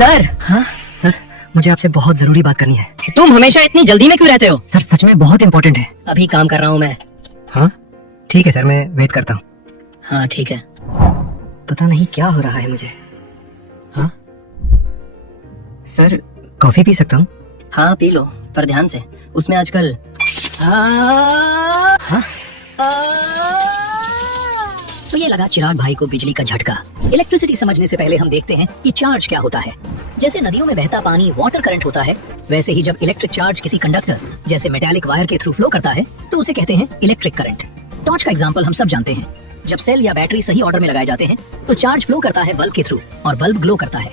Sir. हाँ sir, मुझे आपसे बहुत जरूरी बात करनी है। तुम हमेशा इतनी जल्दी में क्यों रहते हो? सर सच में बहुत इंपॉर्टेंट है। अभी काम कर रहा हूँ मैं। हाँ ठीक है सर, मैं वेट करता हूँ। हाँ ठीक है। पता नहीं क्या हो रहा है मुझे। हाँ सर, कॉफी पी सकता हूँ? हाँ पी लो, पर ध्यान से। उसमें आजकल हाँ? तो ये लगा चिराग भाई को बिजली का झटका। इलेक्ट्रिसिटी समझने से पहले हम देखते हैं कि चार्ज क्या होता है। जैसे नदियों में बहता पानी वाटर करंट होता है, वैसे ही जब इलेक्ट्रिक चार्ज किसी कंडक्टर जैसे मेटालिक वायर के थ्रू फ्लो करता है तो उसे कहते हैं इलेक्ट्रिक करंट। टॉर्च का एग्जांपल हम सब जानते हैं। जब सेल या बैटरी सही ऑर्डर में लगाए जाते हैं तो चार्ज फ्लो करता है बल्ब के थ्रू और बल्ब ग्लो करता है।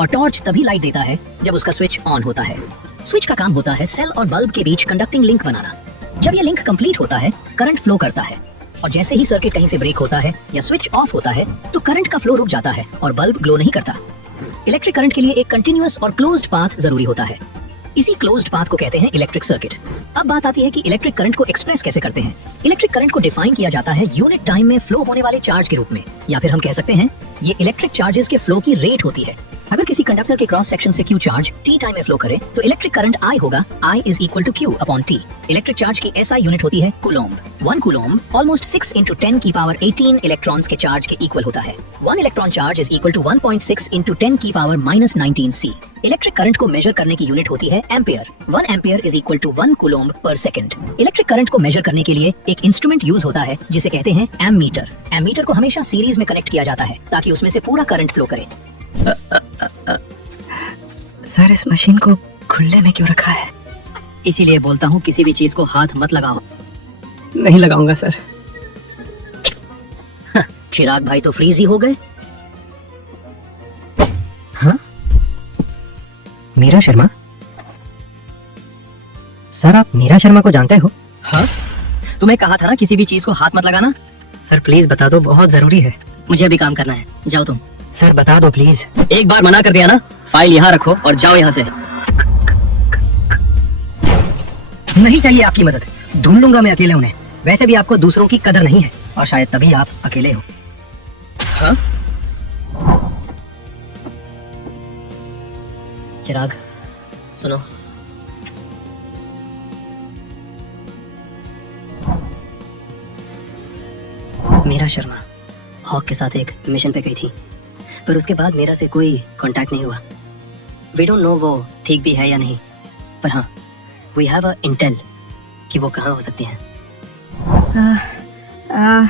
और टॉर्च तभी लाइट देता है जब उसका स्विच ऑन होता है। स्विच का काम होता है सेल और बल्ब के बीच कंडक्टिंग लिंक बनाना। जब ये लिंक कंप्लीट होता है, करंट फ्लो करता है, और जैसे ही सर्किट कहीं से ब्रेक होता है या स्विच ऑफ होता है तो करंट का फ्लो रुक जाता है और बल्ब ग्लो नहीं करता। इलेक्ट्रिक करंट के लिए एक कंटिन्यूअस और क्लोज्ड पाथ जरूरी होता है। इसी क्लोज्ड पाथ को कहते हैं इलेक्ट्रिक सर्किट। अब बात आती है कि इलेक्ट्रिक करंट को एक्सप्रेस कैसे करते हैं। इलेक्ट्रिक करंट को डिफाइन किया जाता है यूनिट टाइम में फ्लो होने वाले चार्ज के रूप में, या फिर हम कह सकते हैं ये इलेक्ट्रिक चार्जेस के फ्लो की रेट होती है। अगर किसी कंडक्टर के क्रॉस सेक्शन से Q चार्ज t टाइम में फ्लो करे तो इलेक्ट्रिक करंट I होगा I is equal to Q upon T। Electric charge की SI यूनिट होती है कूलोम्ब। 1 कूलोम्ब ऑलमोस्ट 6 into 10 की पावर 18 इलेक्ट्रॉन्स के चार्ज के इक्वल होता है। 1 electron charge is equal to 1.6 into 10 की पावर -19 C। इलेक्ट्रिक करंट को मेजर करने की यूनिट होती है ampere. 1 ampere is equal to 1 coulomb per second. Electric current को मेजर करने के लिए एक इंस्ट्रूमेंट यूज होता है जिसे कहते हैं एमीटर। एमीटर को हमेशा सीरीज में कनेक्ट किया जाता है ताकि उसमें से पूरा करंट फ्लो करे। सर, इस मशीन को खुले में क्यों रखा है? इसीलिए बोलता हूँ किसी भी चीज को हाथ मत लगाओ। नहीं लगाऊंगा सर। चिराग भाई तो फ्रीज ही हो गए। हाँ? मीरा शर्मा? सर, आप मीरा शर्मा को जानते हो? हाँ? तुम्हें कहा था ना किसी भी चीज को हाथ मत लगाना। सर प्लीज बता दो, बहुत जरूरी है। मुझे अभी काम करना है, जाओ तुम। सर बता दो प्लीज। एक बार मना कर दिया ना, फाइल यहाँ रखो और जाओ यहाँ से। नहीं चाहिए आपकी मदद, ढूंढ लूंगा मैं अकेले उन्हें। वैसे भी आपको दूसरों की कदर नहीं है और शायद तभी आप अकेले हो। हाँ? चिराग सुनो, मीरा शर्मा हॉक के साथ एक मिशन पे गई थी, पर उसके बाद मेरा से कोई कांटेक्ट नहीं हुआ। वी डोंट नो वो ठीक भी है या नहीं, पर हाँ वी हैव अ इंटेल कि वो कहाँ हो सकती हैं। हाँ?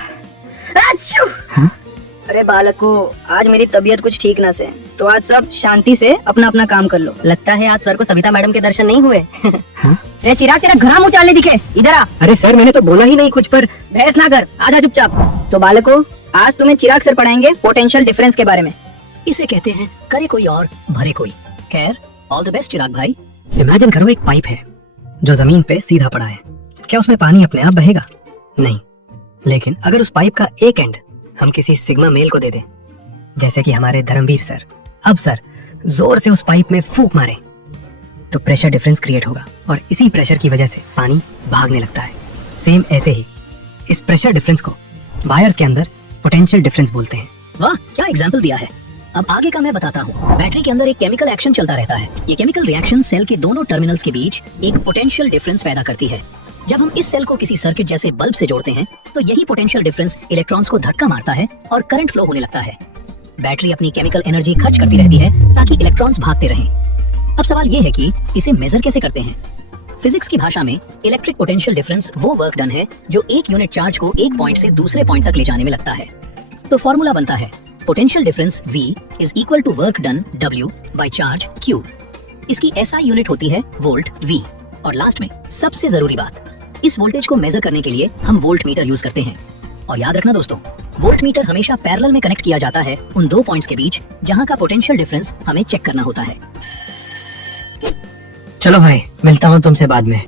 अरे बालको, आज मेरी तबीयत कुछ ठीक ना से, तो आज सब शांति से अपना अपना काम कर लो। लगता है आज सर को सविता मैडम के दर्शन नहीं हुए। हाँ? अरे चिराग, तेरा घरा मुँह चालने दिखे, इधर आ। अरे सर, मैंने तो बोला ही नहीं कुछ, पर बहस ना कर, आजा चुपचाप। तो बालको, आज तुम्हें चिराग सर पढ़ाएंगे पोटेंशियल डिफरेंस के बारे में। इसे कहते हैं करे कोई और भरे कोई। खैर, ऑल द बेस्ट चिराग भाई। इमेजिन करो एक पाइप है जो जमीन पे सीधा पड़ा है। क्या उसमें पानी अपने आप बहेगा? नहीं। लेकिन अगर उस पाइप का एक एंड हम किसी सिग्मा मेल को दे दें, जैसे कि हमारे धर्मवीर सर, अब सर जोर से उस पाइप में फूंक मारे तो प्रेशर डिफरेंस क्रिएट होगा और इसी प्रेशर की वजह से पानी भागने लगता है। सेम ऐसे ही इस प्रेशर डिफरेंस को वायर्स के अंदर पोटेंशियल डिफरेंस बोलते हैं। वाह, क्या एग्जाम्पल दिया है। अब आगे का मैं बताता हूँ। बैटरी के अंदर एक केमिकल एक्शन चलता रहता है। ये केमिकल रिएक्शन सेल के दोनों टर्मिनल्स के बीच एक पोटेंशियल डिफरेंस पैदा करती है। जब हम इस सेल को किसी सर्किट जैसे बल्ब से जोड़ते हैं तो यही पोटेंशियल डिफरेंस इलेक्ट्रॉन्स को धक्का मारता है और करंट फ्लो होने लगता है। बैटरी अपनी केमिकल एनर्जी खर्च करती रहती है ताकि इलेक्ट्रॉन्स भागते रहें। अब सवाल ये है कि इसे मेजर कैसे करते हैं। फिजिक्स की भाषा में इलेक्ट्रिक पोटेंशियल डिफरेंस वो वर्क डन है जो एक यूनिट चार्ज को एक पॉइंट से दूसरे पॉइंट तक ले जाने में लगता है। तो फॉर्मूला बनता है potential difference V is equal to work done W by charge Q। इसकी SI यूनिट होती है वोल्ट V। और लास्ट में सबसे जरूरी बात, इस वोल्टेज को मेजर करने के लिए हम वोल्ट मीटर यूज करते हैं। और याद रखना दोस्तों, वोल्ट मीटर हमेशा पैरेलल में कनेक्ट किया जाता है उन दो पॉइंट्स के बीच जहां का पोटेंशियल डिफरेंस हमें चेक करना होता है। चलो भाई, मिलता हूँ तुमसे बाद में।